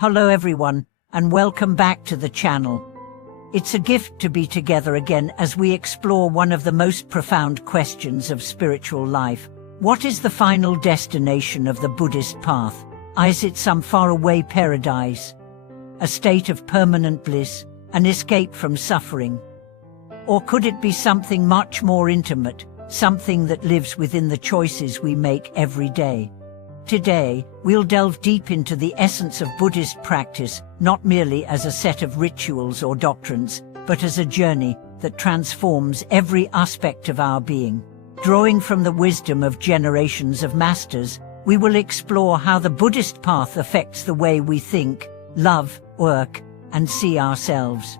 Hello everyone, and welcome back to the channel. It's a gift to be together again as we explore one of the most profound questions of spiritual life. What is the final destination of the Buddhist path? Is it some faraway paradise? A state of permanent bliss? An escape from suffering? Or could it be something much more intimate, something that lives within the choices we make every day? Today, we'll delve deep into the essence of Buddhist practice, not merely as a set of rituals or doctrines, but as a journey that transforms every aspect of our being. Drawing from the wisdom of generations of masters, we will explore how the Buddhist path affects the way we think, love, work, and see ourselves.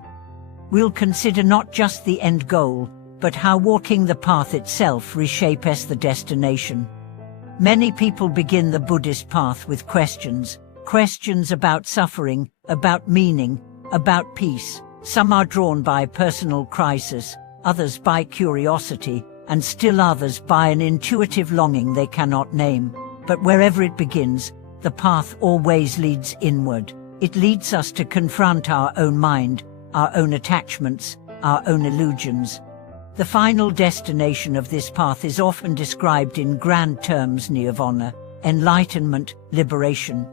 We'll consider not just the end goal, but how walking the path itself reshapes the destination. Many people begin the Buddhist path with questions about suffering, about meaning, about peace. Some are drawn by personal crisis, others by curiosity, and still others by an intuitive longing they cannot name. But wherever it begins, the path always leads inward. It leads us to confront our own mind, our own attachments, our own illusions. The final destination of this path is often described in grand terms: nirvana, enlightenment, liberation.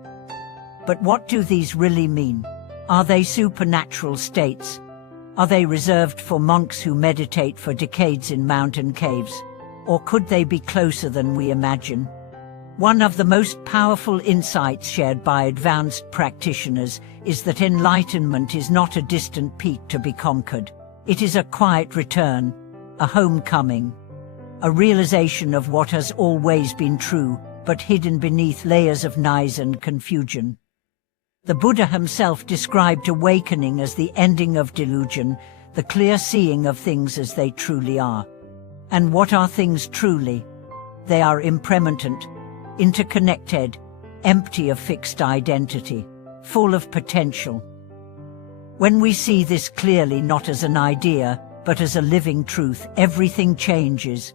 But what do these really mean? Are they supernatural states? Are they reserved for monks who meditate for decades in mountain caves? Or could they be closer than we imagine? One of the most powerful insights shared by advanced practitioners is that enlightenment is not a distant peak to be conquered. It is a quiet return, a homecoming, a realization of what has always been true, but hidden beneath layers of noise and confusion. The Buddha himself described awakening as the ending of delusion, the clear seeing of things as they truly are. And what are things truly? They are impermanent, interconnected, empty of fixed identity, full of potential. When we see this clearly, not as an idea, but as a living truth, everything changes.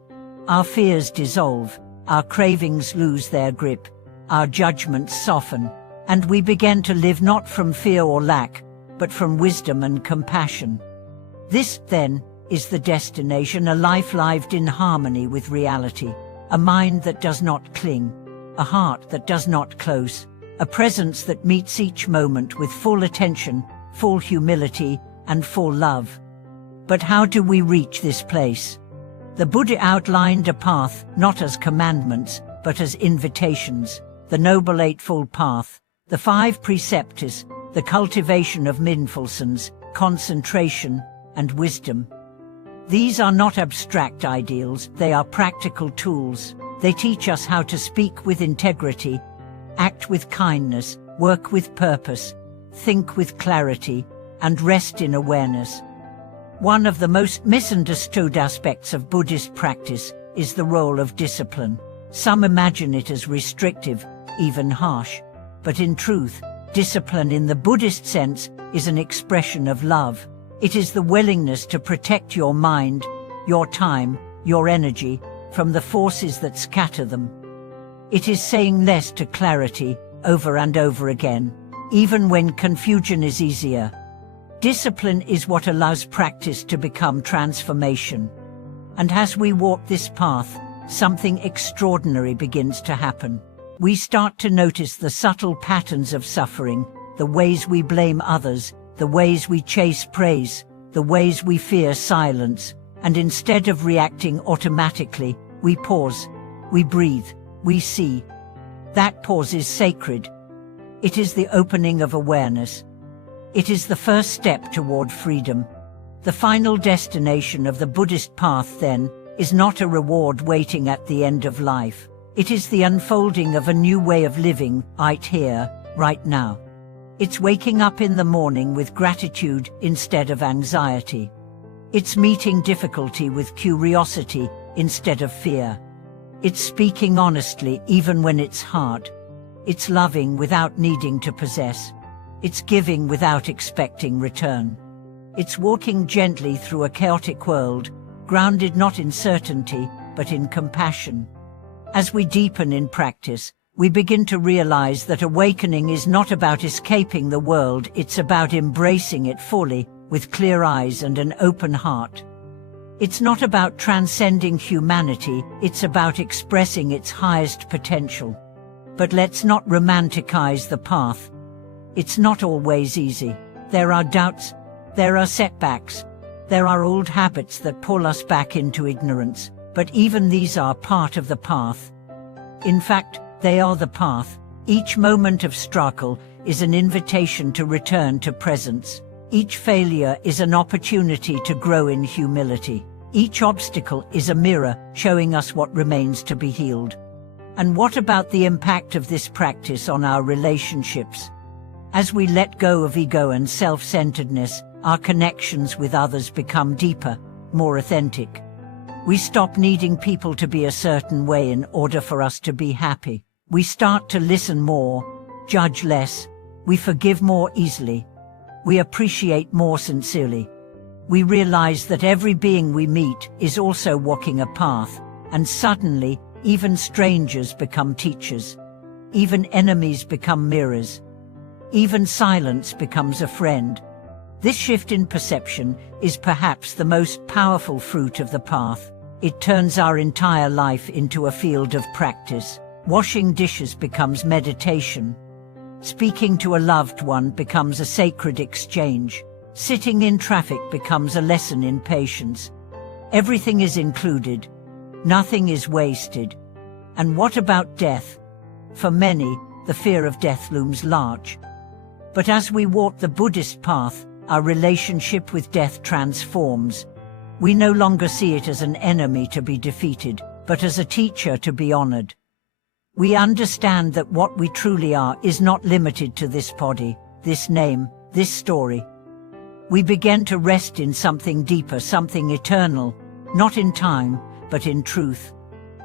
Our fears dissolve, our cravings lose their grip, our judgments soften, and we begin to live not from fear or lack, but from wisdom and compassion. This, then, is the destination: a life lived in harmony with reality, a mind that does not cling, a heart that does not close, a presence that meets each moment with full attention, full humility, and full love. But how do we reach this place? The Buddha outlined a path, not as commandments, but as invitations: the Noble Eightfold Path, the 5 precepts, the cultivation of mindfulness, concentration, and wisdom. These are not abstract ideals, they are practical tools. They teach us how to speak with integrity, act with kindness, work with purpose, think with clarity, and rest in awareness. One of the most misunderstood aspects of Buddhist practice is the role of discipline. Some imagine it as restrictive, even harsh. But in truth, discipline in the Buddhist sense is an expression of love. It is the willingness to protect your mind, your time, your energy, from the forces that scatter them. It is saying less to clarity over and over again, even when confusion is easier. Discipline is what allows practice to become transformation. And as we walk this path, something extraordinary begins to happen. We start to notice the subtle patterns of suffering, the ways we blame others, the ways we chase praise, the ways we fear silence, and instead of reacting automatically, we pause, we breathe, we see. That pause is sacred. It is the opening of awareness. It is the first step toward freedom. The final destination of the Buddhist path, then, is not a reward waiting at the end of life. It is the unfolding of a new way of living, right here, right now. It's waking up in the morning with gratitude instead of anxiety. It's meeting difficulty with curiosity instead of fear. It's speaking honestly even when it's hard. It's loving without needing to possess. It's giving without expecting return. It's walking gently through a chaotic world, grounded not in certainty, but in compassion. As we deepen in practice, we begin to realize that awakening is not about escaping the world, it's about embracing it fully, with clear eyes and an open heart. It's not about transcending humanity, it's about expressing its highest potential. But let's not romanticize the path. It's not always easy. There are doubts, there are setbacks, there are old habits that pull us back into ignorance, but even these are part of the path. In fact, they are the path. Each moment of struggle is an invitation to return to presence. Each failure is an opportunity to grow in humility. Each obstacle is a mirror showing us what remains to be healed. And what about the impact of this practice on our relationships? As we let go of ego and self-centeredness, our connections with others become deeper, more authentic. We stop needing people to be a certain way in order for us to be happy. We start to listen more, judge less, we forgive more easily, we appreciate more sincerely. We realize that every being we meet is also walking a path, and suddenly, even strangers become teachers. Even enemies become mirrors. Even silence becomes a friend. This shift in perception is perhaps the most powerful fruit of the path. It turns our entire life into a field of practice. Washing dishes becomes meditation. Speaking to a loved one becomes a sacred exchange. Sitting in traffic becomes a lesson in patience. Everything is included. Nothing is wasted. And what about death? For many, the fear of death looms large. But as we walk the Buddhist path, our relationship with death transforms. We no longer see it as an enemy to be defeated, but as a teacher to be honored. We understand that what we truly are is not limited to this body, this name, this story. We begin to rest in something deeper, something eternal, not in time, but in truth.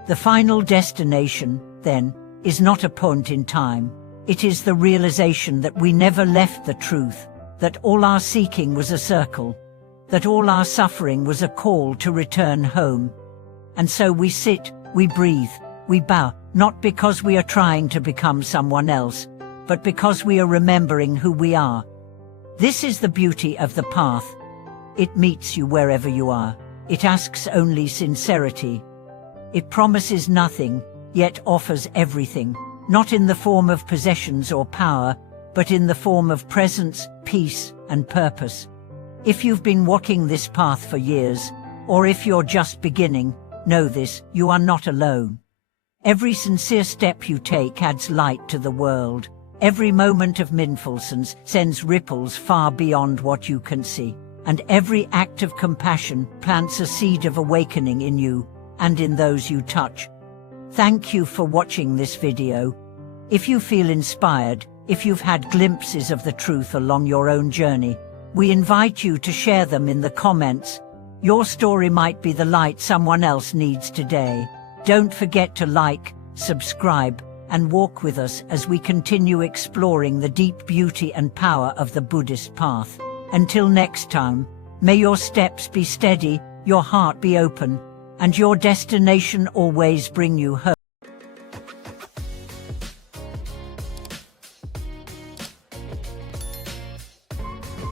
The final destination, then, is not a point in time. It is the realization that we never left the truth, that all our seeking was a circle, that all our suffering was a call to return home. And so we sit, we breathe, we bow, not because we are trying to become someone else, but because we are remembering who we are. This is the beauty of the path. It meets you wherever you are. It asks only sincerity. It promises nothing, yet offers everything, not in the form of possessions or power, but in the form of presence, peace, and purpose. If you've been walking this path for years, or if you're just beginning, know this, you are not alone. Every sincere step you take adds light to the world. Every moment of mindfulness sends ripples far beyond what you can see. And every act of compassion plants a seed of awakening in you, and in those you touch. Thank you for watching this video. If you feel inspired, if you've had glimpses of the truth along your own journey, we invite you to share them in the comments. Your story might be the light someone else needs today. Don't forget to like, subscribe, and walk with us as we continue exploring the deep beauty and power of the Buddhist path. Until next time, may your steps be steady, your heart be open, and your destination always bring you home.